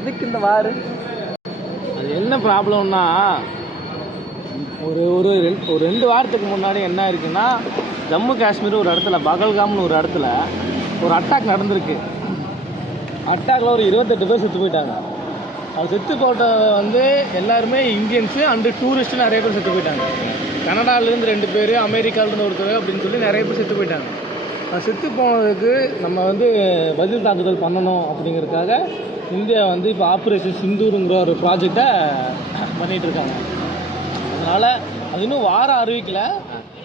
எதுக்கு இந்த வார்? அது என்ன ப்ராப்ளம்னா, ஒரு ஒரு 2 வாரத்துக்கு முன்னாடி என்ன இருக்குன்னா, ஜம்மு காஷ்மீர் ஒரு இடத்துல பகல்காம்னு ஒரு இடத்துல ஒரு அட்டாக் நடந்திருக்கு. அட்டாக்ல ஒரு 28 பேர் செத்து போயிட்டாங்க. அது செத்து போட்ட வந்து எல்லாருமே இந்தியன்ஸு அண்டு டூரிஸ்ட்டு நிறைய பேர் செத்து போயிட்டாங்க. கனடாலேருந்து 2 பேர், அமெரிக்காவிலேருந்து ஒருத்தர் அப்படின்னு சொல்லி நிறைய பேர் செத்து போயிட்டாங்க. அது செத்து போனதுக்கு நம்ம வந்து பதில் தாக்குதல் பண்ணணும் அப்படிங்கிறதுக்காக இந்தியா வந்து இப்போ ஆப்ரேஷன் சிந்தூருங்கிற ஒரு ப்ராஜெக்டை பண்ணிகிட்ருக்காங்க. அதனால் அது இன்னும் வாரம் அறிவிக்கலை.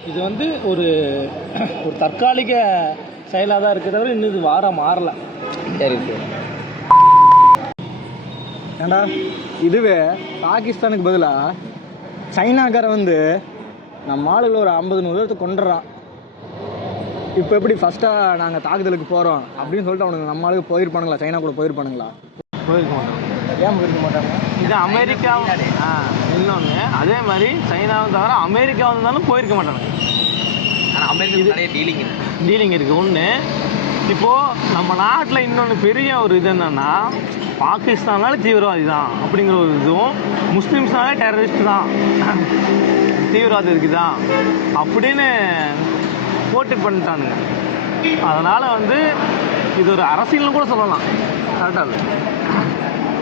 இது வந்து ஒரு தற்காலிக செயலாக தான் இருக்கிறத தவிர இன்னும் இது வாரம் மாறலை. சரி சரி. ஏண்டா இதுவே பாகிஸ்தானுக்கு பதிலாக சைனாக்கார வந்து நம்ம ஆளுகளை ஒரு 50-100 பேர்த்து கொண்டுறான். இப்போ எப்படி ஃபஸ்ட்டாக நாங்கள் தாக்குதலுக்கு போகிறோம் அப்படின்னு சொல்லிட்டு அவனுக்கு நம்ம ஆளுக்கு போயிருப்பானுங்களா? சைனா கூட போயிருப்பானுங்களா? போயிருக்க மாட்டாங்க. ஏன் போயிருக்க மாட்டாங்க? இது அமெரிக்கா இன்னொன்று, அதே மாதிரி சைனாவும் தவிர அமெரிக்கா வந்தாலும் போயிருக்க மாட்டாங்க. ஆனால் அமெரிக்கா நிறைய டீலிங் இருக்குது. ஒன்று இப்போது நம்ம நாட்டில் இன்னொன்று பெரிய ஒரு இது என்னென்னா, பாகிஸ்தானால தீவிரவாதி தான் அப்படிங்கிற ஒரு இதுவும், முஸ்லீம்ஸ்னாலே டெரரிஸ்ட் தான், தீவிரவாதி இருக்குதான் அப்படின்னு போட்டு பண்ணிட்டானுங்க. அதனால் வந்து இது ஒரு அரசியல்னு கூட சொல்லலாம். கரெக்டாக இல்லை,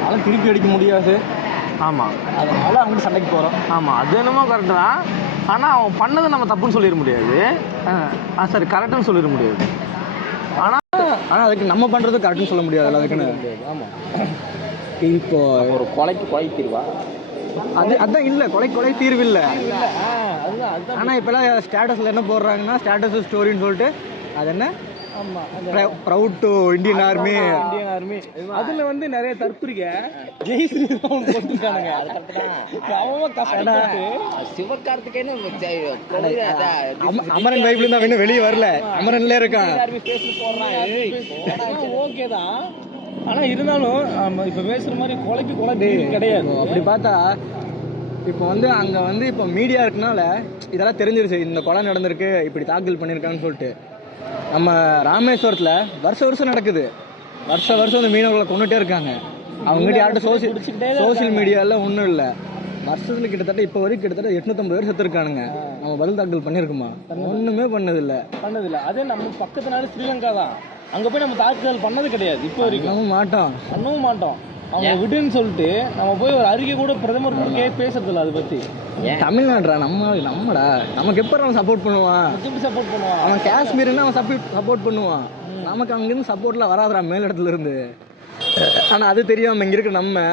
அதெல்லாம் திருப்பி அடிக்க முடியாது. ஆமாம், அதனால் அவங்க சண்டைக்கு போகிறோம். ஆமாம், அது என்னமோ கரெக்டு தான். ஆனால் அவன் பண்ணதை நம்ம தப்புன்னு சொல்லிட முடியாது. சரி, கரெக்டுன்னு சொல்லிட முடியாது. ஆனால் அதுக்கு நம்ம பண்ணுறது கரெக்டுன்னு சொல்ல முடியாது. அதுக்குன்னு ஆமாம், இப்போ ஒரு கொலை தீர்வா அதான் இல்லை, கொலை தீர்வு இல்லை. ஆனால் இப்போலாம் ஸ்டேட்டஸில் என்ன போடுறாங்கன்னா, ஸ்டேட்டஸ் ஸ்டோரின்னு சொல்லிட்டு அது என்ன, ப்ரவுட் டு இந்தியன் ஆர்மி. அதில் வந்து நிறைய தற்புரிக்க ஜெய் ஸ்ரீராம் போட்டுருக்கானுங்க. சிவகார்த்திகேயன் அமரன் பைபிள் தான் இன்னும் வெளியே வரல, அமரன்ல இருக்கான். ஓகே தான், ஆனால் இருந்தாலும் இப்போ பேசுகிற மாதிரி கொலை கிடையாது. அப்படி பார்த்தா இப்போ வந்து அங்கே வந்து இப்போ மீடியா இருக்கனால இதெல்லாம் தெரிஞ்சிருச்சு, இந்த கொலை நடந்திருக்கு, இப்படி தாக்கல் பண்ணியிருக்கான்னு சொல்லிட்டு. நம்ம ராமேஸ்வரத்தில் வருஷம் நடக்குது. வருஷம் அந்த மீனவர்களை கொண்டுட்டே இருக்காங்க. அவங்ககிட்ட யார்கிட்ட சோசியல் மீடியாவில் ஒன்றும் இல்லை. வருஷத்தில் கிட்டத்தட்ட இப்போ வரைக்கும் கிட்டத்தட்ட 850 பேர் செத்துருக்கானுங்க. நம்ம பதில் தாக்கல் பண்ணியிருக்குமா? ஒன்றுமே பண்ணதில்லை. அதே நம்ம பக்கத்து நாடு ஸ்ரீலங்கா தான், அங்கே போய் நம்ம தாக்குதல் பண்ணது கிடையாது இப்போ வரைக்கும். பண்ணவும் மாட்டோம். அவங்க விடுன்னு சொல்லிட்டு நம்ம போய் ஒரு அறிக்கை கூட பிரதமர் பேசுறதில்ல அதை பற்றி. தமிழ்நாடுறா, நம்மடா, நமக்கு எப்போ அவன் சப்போர்ட் பண்ணுவான்? அவன் காஷ்மீர்னா அவன் சப்போர்ட் பண்ணுவான். நமக்கு அங்கேருந்து சப்போர்ட்லாம் வராதுடா மேலிடத்துல இருந்து. ஆனால் அது தெரியாமல் இங்கே இருக்க நம்ம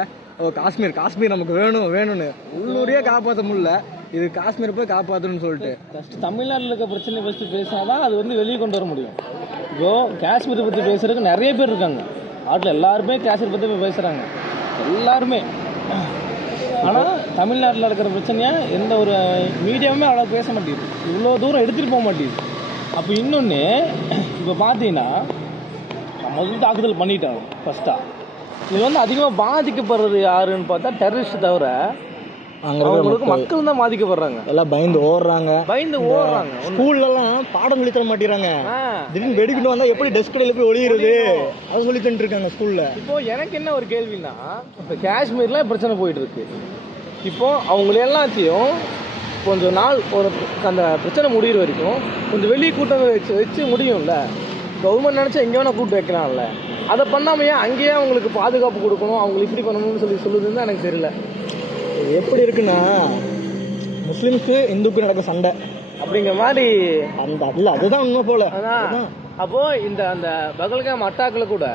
காஷ்மீர் நமக்கு வேணும்னு உள்ளூரையே காப்பாற்ற முடியல, இது காஷ்மீர் போய் காப்பாற்றணும்னு சொல்லிட்டு ஃபஸ்ட்டு தமிழ்நாட்டில் இருக்க பிரச்சனை ஃபஸ்ட்டு பேசினாதான் அது வந்து வெளியே கொண்டு வர முடியும். இப்போ காஷ்மீரை பற்றி பேசுறதுக்கு நிறைய பேர் இருக்காங்க நாட்டில், எல்லாருமே காஷ்மீர் பற்றி போய் பேசுகிறாங்க எல்லாருமே. ஆனால் தமிழ்நாட்டில் இருக்கிற பிரச்சனையை எந்த ஒரு மீடியாவுமே அவ்வளோ பேச மாட்டேங்குது, இவ்வளோ தூரம் எடுத்துகிட்டு போக மாட்டேங்குது. அப்போ இன்னொன்று, இப்போ பார்த்தீங்கன்னா நம்ம வந்து தாக்குதல் பண்ணிட்டோம் ஃபஸ்ட்டாக. இது வந்து அதிகமாக பாதிக்கப்படுறது யாருன்னு பார்த்தா டெரரிஸ்ட் தவிர அவங்களுக்கு மக்கள் தான் பாதிக்கப்படுறாங்க. எல்லாம் பயந்து ஓடுறாங்க. ஸ்கூல்லலாம் பாடம் சொல்லி தர மாட்டேறாங்க. திடீர்னு வெடிக்கிட்டு வந்தால் எப்படி டெஸ்கில் போய் ஒளியிறது அதை சொல்லி தந்துட்டு இருக்காங்க ஸ்கூலில். இப்போது எனக்கு என்ன ஒரு கேள்வின்னா, இப்போ காஷ்மீரில் பிரச்சனை போயிட்டு இருக்கு. இப்போது அவங்கள எல்லாத்தையும் கொஞ்சம் நாள் அந்த பிரச்சனை முடிகிற வரைக்கும் கொஞ்சம் வெளியே கூட்டம் வச்சு முடியும்ல. கவர்மெண்ட் நினச்சா எங்கே வேணால் கூப்பிட்டு வைக்கலாம்ல. அதை பண்ணாமையே அங்கேயே அவங்களுக்கு பாதுகாப்பு கொடுக்கணும், அவங்களுக்கு இப்படி பண்ணணும்னு சொல்லுதுன்னு எனக்கு தெரியல. எப்படி இருக்குன்னா, முஸ்லிம்ஸு இந்துக்கு நடக்க சண்டை அப்படிங்கிற மாதிரி அதுதான் உண்மை போல. அப்போது அந்த பகல்காம் அட்டாக்கில் கூட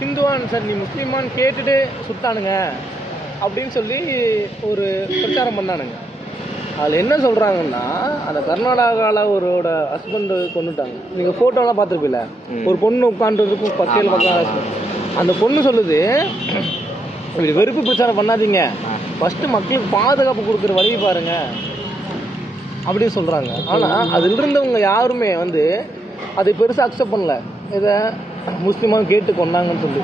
ஹிந்துவான் சார் நீ முஸ்லீமான்னு கேட்டுட்டு சுட்டானுங்க அப்படின்னு சொல்லி ஒரு பிரச்சாரம் பண்ணானுங்க. அதில் என்ன சொல்கிறாங்கன்னா, அந்த கர்நாடகாவில் ஒருவோட ஹஸ்பண்டு கொண்டுட்டாங்க. நீங்கள் ஃபோட்டோலாம் பார்த்துருப்பீல, ஒரு பொண்ணு உட்காந்துருக்கும் பக்கையில் பக்கம். அந்த பொண்ணு சொல்லுது, இப்படி வெறுப்பு பிரச்சாரம் பண்ணாதீங்க, ஃபஸ்ட்டு மக்களுக்கு பாதுகாப்பு கொடுக்குற வழியை பாருங்க அப்படின்னு சொல்கிறாங்க. ஆனால் அதில் இருந்தவங்க யாருமே வந்து அதை பெருசாக அக்செப்ட் பண்ணல. இதை முஸ்லீமாக கேட்டு கொண்டாங்கன்னு சொல்லி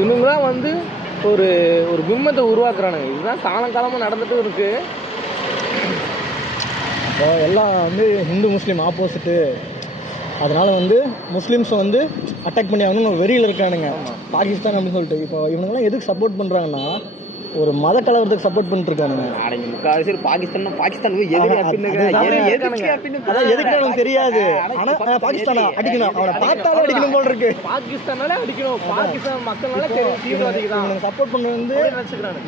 இவங்களாம் வந்து ஒரு ஒரு பிம்பத்தை உருவாக்குறானுங்க. இதுதான் காலங்காலமாக நடந்துட்டு இருக்கு. அப்போ எல்லாம் வந்து ஹிந்து முஸ்லீம் ஆப்போசிட்டு அதனால வந்து முஸ்லீம்ஸ் வந்து அட்டாக் பண்ணி ஆகணும்னு ஒரு வெறியில் இருக்கானுங்க பாகிஸ்தான் அப்படின்னு சொல்லிட்டு. இப்போ இவனுங்கெல்லாம் எதுக்கு சப்போர்ட் பண்ணுறாங்கன்னா ஒரு மத கலவரத்துக்கு சப்போர்ட் பண்ணிட்டு இருக்கானுங்க. அடங்கி முக்கால்வாசி பாகிஸ்தான் எதிரி அதான் எதுக்கு எனக்கு தெரியாது. ஆனா பாகிஸ்தானா அடிக்கணும், அவனை பார்த்தாலும் அடிக்கணும் போல இருக்கு. பாகிஸ்தானால அடிக்கணும், பாகிஸ்தான் மக்கள்னால தீவிரவாதிக்கு தான் சப்போர்ட் பண்ண வந்து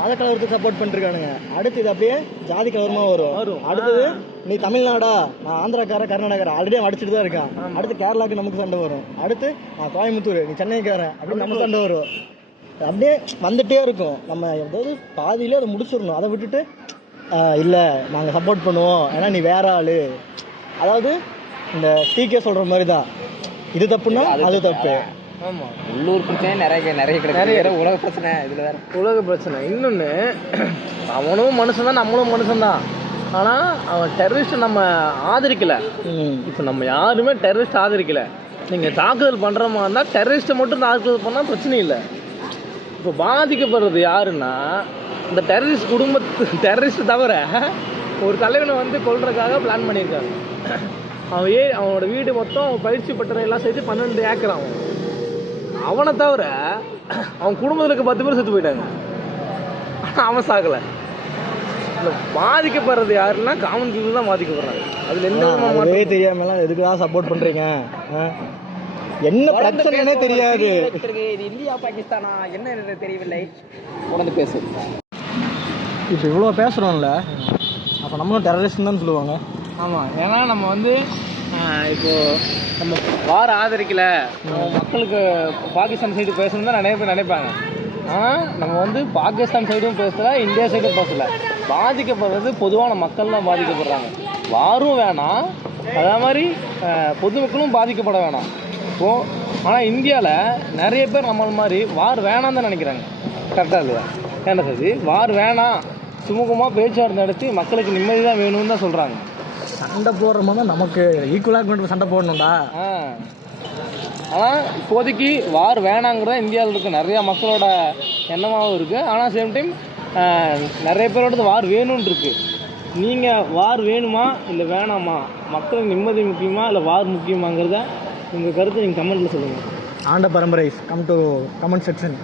மத கலவரத்துக்கு சப்போர்ட் பண்ணிருக்கானுங்க. அடுத்து இது அப்படியே ஜாதி கலவரமா வரும். அடுத்தது நீ தமிழ்நாடா, நான் ஆந்திராக்கார கர்நாடகார ஆல்ரெடி அடிச்சுட்டு தான் இருக்கான். அடுத்து கேரளாக்கு நமக்கு சண்டை வரும். அடுத்து கோயம்புத்தூர், நீ சென்னைக்காரன் அப்படின்னு நம்ம சண்டை வரும். அப்படியே வந்துட்டே இருக்கும். நம்ம ஏதாவது பாதியிலே அதை முடிச்சிடணும். அதை விட்டுட்டு இல்லை நாங்கள் சப்போர்ட் பண்ணுவோம் ஏன்னா நீ வேற ஆள். அதாவது இந்த டிகே சொல்கிற மாதிரி தான், இது தப்புன்னா அது தப்பு. ஆமாம், உள்ளூர் பிரச்சனை நிறைய கிடையாது. உலக பிரச்சனை இதில் வேறு உலக பிரச்சனை. இன்னொன்று, அவனும் மனுஷன் தான், நம்மளும் மனுஷன் தான். ஆனால் அவன் டெரரிஸ்ட்டை நம்ம ஆதரிக்கலை. இப்போ நம்ம யாருமே டெரரிஸ்ட் ஆதரிக்கலை. நீங்கள் தாக்குதல் பண்ணுற மாதிரி இருந்தால் டெரரிஸ்ட்டை மட்டும் தாக்குதல் பண்ணால் பிரச்சனை இல்லை. இப்போ பாதிக்கப்படுறது யாருன்னா இந்த டெரரிஸ்ட் தவிர ஒரு தலைவனை வந்து கொல்றதுக்காக பிளான் பண்ணியிருக்காங்க. அவனோட வீடு மொத்தம் பயிற்சி பட்டறை எல்லாம் சேர்த்து 12 ஏக்கர் ஆகும். அவனை தவிர அவன் குடும்பத்தில் இருக்க 10 பேர் செத்து போயிட்டாங்க. அவன் சாகலை. பாதிக்கப்படுறது யாருன்னா காமன் பீப்புள் தான் பாதிக்கப்படுறாங்க. அதில் எந்த தெரியாமலாம் எதுக்கு தான் சப்போர்ட் பண்ணுறீங்க? என்ன பிரச்சனைனே தெரியாது. இது இந்தியா பாகிஸ்தானா என்ன தெரியவில்லை. உடனே பேசு. இப்போ இவ்வளோ பேசுகிறோம்ல, அப்போ நம்மளும் டெரரிஸ்ட் தான் சொல்லுவாங்க. ஆமாம், ஏன்னா நம்ம வந்து இப்போது நம்ம வார ஆதரிக்கலை, நம்ம மக்களுக்கு பாகிஸ்தான் சைடு பேசணுன்னு தான் நிறைய பேர் நினைப்பாங்க. ஆனால் நம்ம வந்து பாகிஸ்தான் சைடும் பேசலை, இந்தியா சைடும் பேசலை. பாதிக்கப்படுறது பொதுவான மக்கள் தான் பாதிக்கப்படுறாங்க. வாரும் வேணாம், அதே மாதிரி பொதுமக்களும் பாதிக்கப்பட வேணாம். இப்போது ஆனால் இந்தியாவில் நிறைய பேர் நம்மள மாதிரி வார் வேணாம் தான் நினைக்கிறாங்க. கரெக்டாக இல்லையா? என்ன சரி, வார் வேணாம், சுமூகமாக பேச்சுவார்த்தை நடத்தி மக்களுக்கு நிம்மதி தான் வேணும்னு தான் சொல்கிறாங்க. சண்டை போடுற மாதிரி தான் நமக்கு ஈக்குவலாக கொண்டு சண்டை போடணும்டா. ஆனால் இப்போதைக்கு வார் வேணாங்கிறத இந்தியாவில் இருக்க நிறையா மக்களோட எண்ணமாகவும் இருக்குது. ஆனால் சேம் டைம் நிறைய பேரோடது வார் வேணும்னு இருக்குது. நீங்கள் வார் வேணுமா இல்லை வேணாமா, மக்களுக்கு நிம்மதி முக்கியமா இல்லை வார் முக்கியமாங்கிறத உங்கள் கருத்தை நீங்கள் கமெண்ட்டில் சொல்லுங்கள். ஆண்ட பரம்பரை கம் டு கமெண்ட் செக்ஷன்.